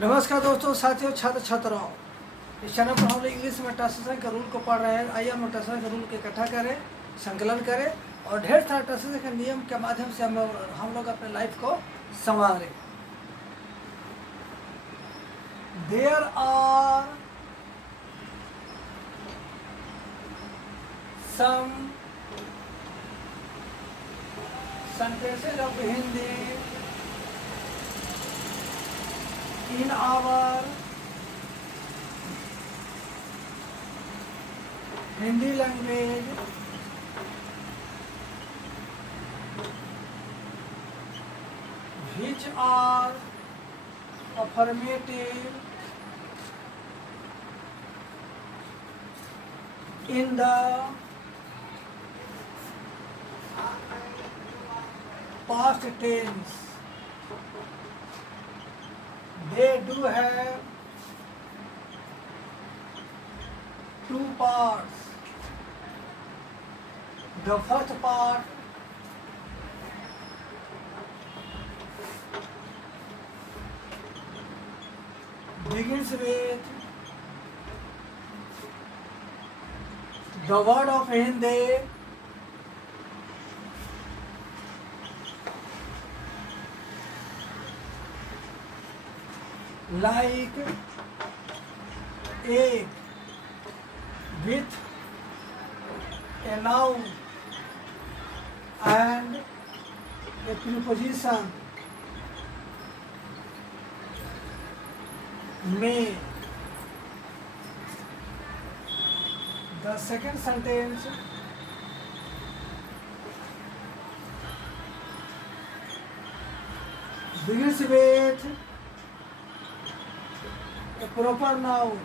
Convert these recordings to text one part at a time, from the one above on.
नमस्कार दोस्तों, साथियों, छात्र छात्राओं। इस चैनल पर हम लोग इंग्लिश में ट्रांसलेशन के रूल को पढ़ रहे हैं। आइए हम ट्रांसलेशन के रूल को इकट्ठा करें, संकलन करें और ढेर सारे ट्रांसलेशन के नियम के माध्यम से हम लोग अपने लाइफ को संवारें। There are some sentences of Hindi in our Hindi language which are affirmative in the past tense. They do have two parts. The first part begins with the word of Hindi like एक with a noun and a preposition may. The second sentence begins with a proper noun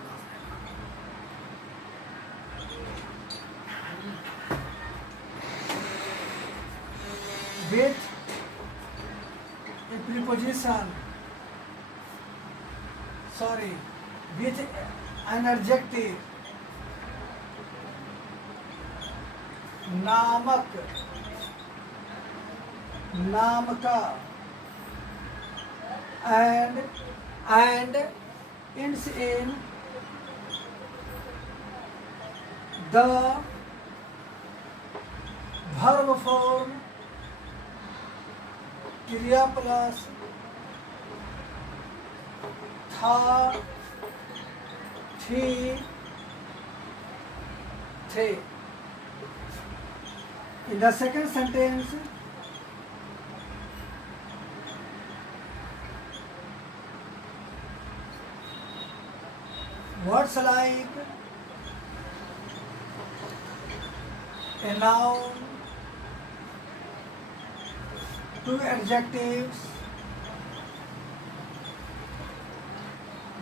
with a preposition, with an adjective, नामक, नाम का, and ends in the verb form क्रिया plus था, थी, थे. In the second sentence, words like a noun, two adjectives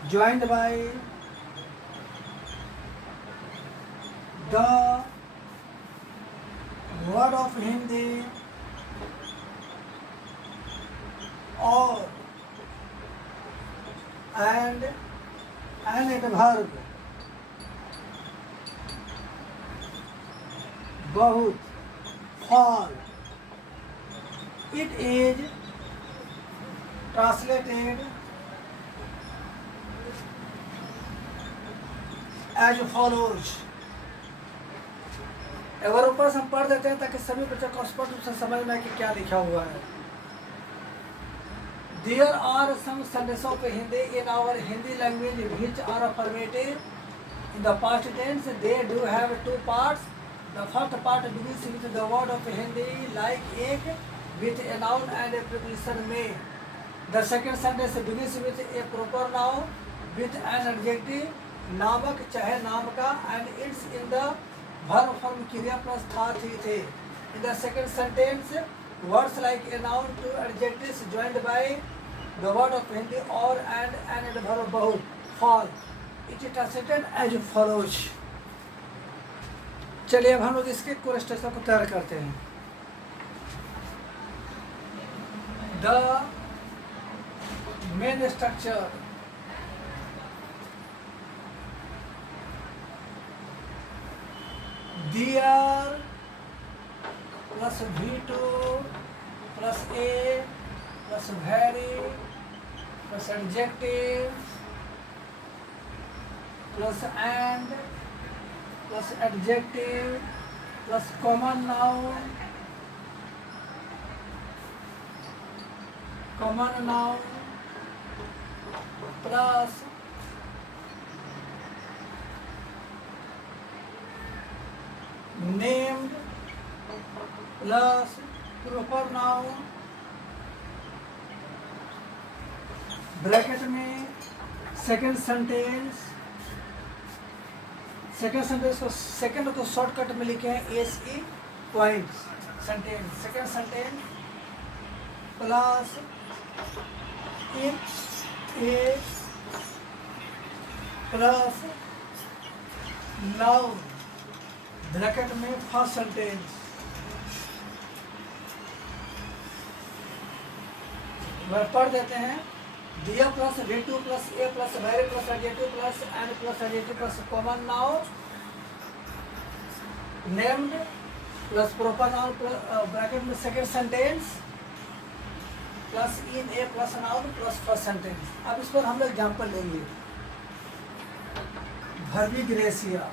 joined by the word of Hindi or and an adverb बहुत, fall. It is translated as follows. एक बार ऊपर से हम पढ़ देते हैं ताकि सभी बच्चों को स्पष्ट रूप से समझ में आए कि क्या लिखा हुआ है. There are some sentences of Hindi in our Hindi language which are affirmative in the past tense. They do have two parts. The first part begins with the word of Hindi like ek with a noun and a preposition may. The second sentence begins with a proper noun with an adjective नामक चाहे नाम का and ends in the verb form क्रिया plus था, थी, थे. In the second sentence, words like a noun, two adjectives joined by the word of Hindi or and an adverb बहुत, fall. It is translated as follows. चलिए अब हम लोग इसके कोरेस्टेशन को तैयार करते हैं. The main structure Dear plus V2 plus A plus very plus adjective plus and plus adjective plus common noun plus named plus proper noun bracket में सेकेंड सेंटेंस को सेकेंड को शॉर्टकट में लिखे हैं SE point sentence second sentence plus if a plus noun bracket में first sentence पढ़ देते हैं दिया plus V2 plus a plus very plus adjective plus and plus adjective plus common noun named plus proper noun bracket में second sentence plus in a plus noun plus first sentence. अब इस पर हम लोग एग्जाम्पल लेंगे। भर्बी gratia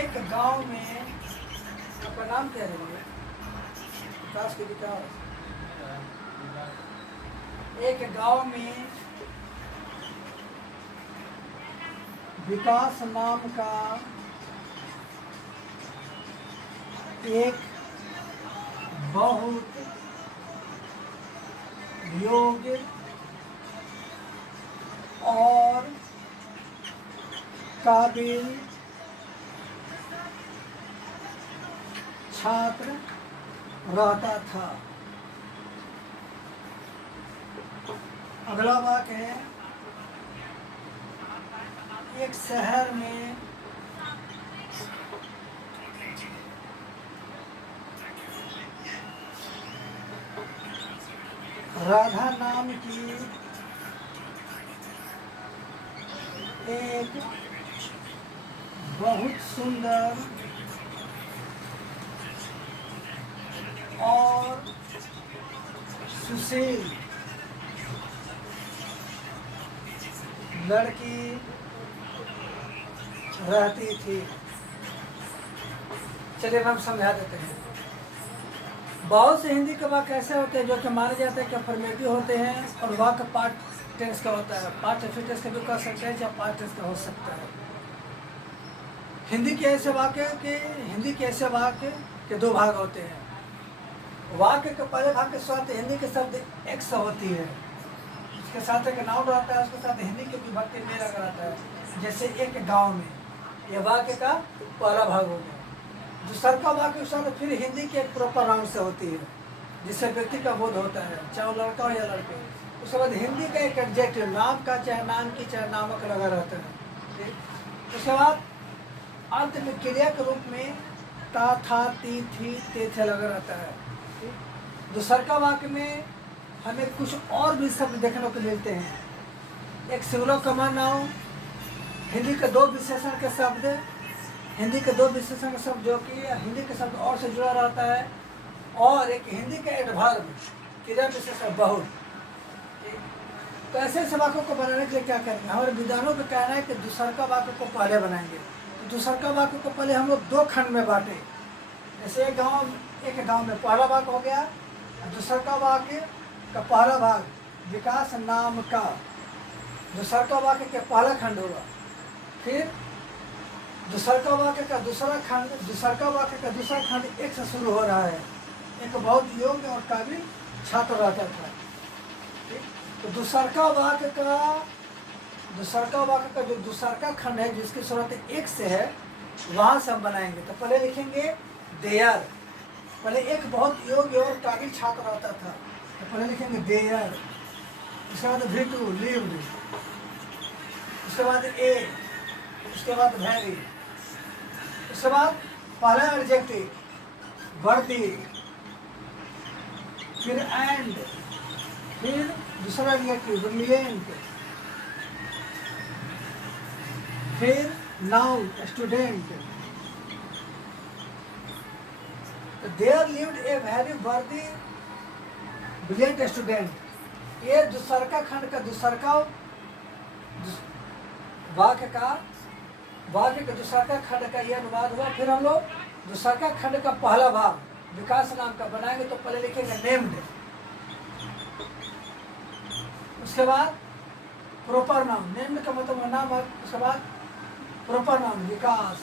एक गांव में, आपका नाम क्या है? विकास के विकास। एक गांव में विकास नाम का एक बहुत योग्य और काबिल छात्र रहता था। अगला वाक्य है एक शहर में राधा नाम की एक बहुत सुंदर और सुशील लड़की रहती थी। चलिए हम समझा देते हैं। बहुत से हिंदी के वाक्य ऐसे होते हैं जो कि माने जाते हैं कि अफर्मेटिव होते हैं और वाक्य पास्ट टेंस का होता है। पास्ट टेंस का भी कर सकते हैं या पास्ट टेंस का हो सकता है। हिंदी के ऐसे वाक्य के दो भाग होते हैं। वाक्य के पहले भाग के साथ हिंदी के शब्द एक सा होती है, उसके साथ एक नाउन रहता है, उसके साथ हिंदी की विभक्ति में लगा रहता है। जैसे एक गांव में, यह वाक्य का पहला भाग हो गया। दूसरा का वाक्य के साथ फिर हिंदी के एक प्रॉपर नाउन से होती है जिससे व्यक्ति का बोध होता है, चाहे वो लड़का हो या लड़के। उसके बाद हिंदी का एक एडजेक्टिव नाम का चाहे नाम की चाहे नामक लगा रहता है। ठीक, उसके बाद अंत में क्रिया के रूप में ता था ती थी ते थे लगा रहता है। दूसरा वाक्य में हमें कुछ और भी शब्द देखने को मिलते हैं। एक सिंगुलर कॉमन नाउन, हिंदी के दो विशेषण के शब्द, जो कि हिंदी के शब्द और से जुड़ा रहता है, और एक हिंदी के एडवर्ब क्रिया विशेषण बहुत। तो ऐसे ऐसे वाक्यों को बनाने के लिए क्या करेंगे? हमारे विद्वानों का कहना है कि दूसरा वाक्य को पहले बनाएंगे। तो दूसरा वाक्य को पहले हम लोग दो खंड में बांटे। जैसे एक गांव में पहला वाक्य हो गया, दूसरा वाक्य का पहला भाग विकास नाम का दूसरा वाक्य के पहला खंड होगा। फिर दूसरा वाक्य का दूसरा खंड एक से शुरू हो रहा है। एक बहुत योग्य और काबिल छात्र रहता था। ठीक, तो दूसरा वाक्य का जो दूसरा खंड है जिसकी शुरुआत एक से है, वहाँ से हम बनाएंगे। तो पहले लिखेंगे देयर, पहले एक बहुत योग्य और काबिल छात्र रहता था, तो पहले लिखेंगे देयर। उसके बाद V2 लिव्ड, उसके बाद ए, उसके बाद वेरी, उसके बाद पहला एडजेक्टिव वर्दी, फिर एंड, फिर दूसरा एडजेक्टिव ब्रिलियंट, फिर noun student, there lived a very worthy brilliant student. ये दूसरका खंड का दूसरका वाक्य का दूसरका खंड का ये अनुवाद हुआ। फिर हम लोग दूसरका खंड का पहला भाग विकास नाम का बनाएंगे, तो पहले लिखेंगे नेम्ड, उसके बाद प्रॉपर नाउन, नेम्ड का मतलब नाम, उसके बाद प्रॉपर नाउन विकास।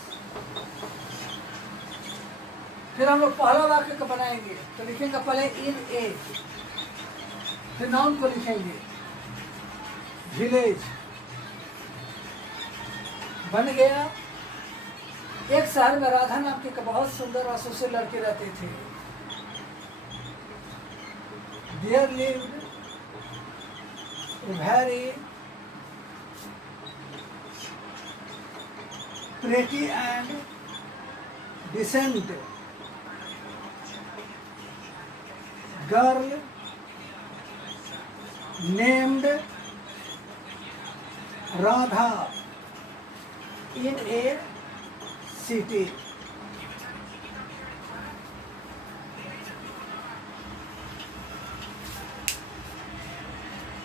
फिर हम लोग पहला वाक्य को बनाएंगे, तो लिखेंगे पहले इन ए, फिर नाउन को लिखेंगे विलेज। बन गया। एक शहर में राधा नाम की एक बहुत सुंदर और सुशील लड़की रहती थी। There lived very pretty and decent girl named Radha in a city.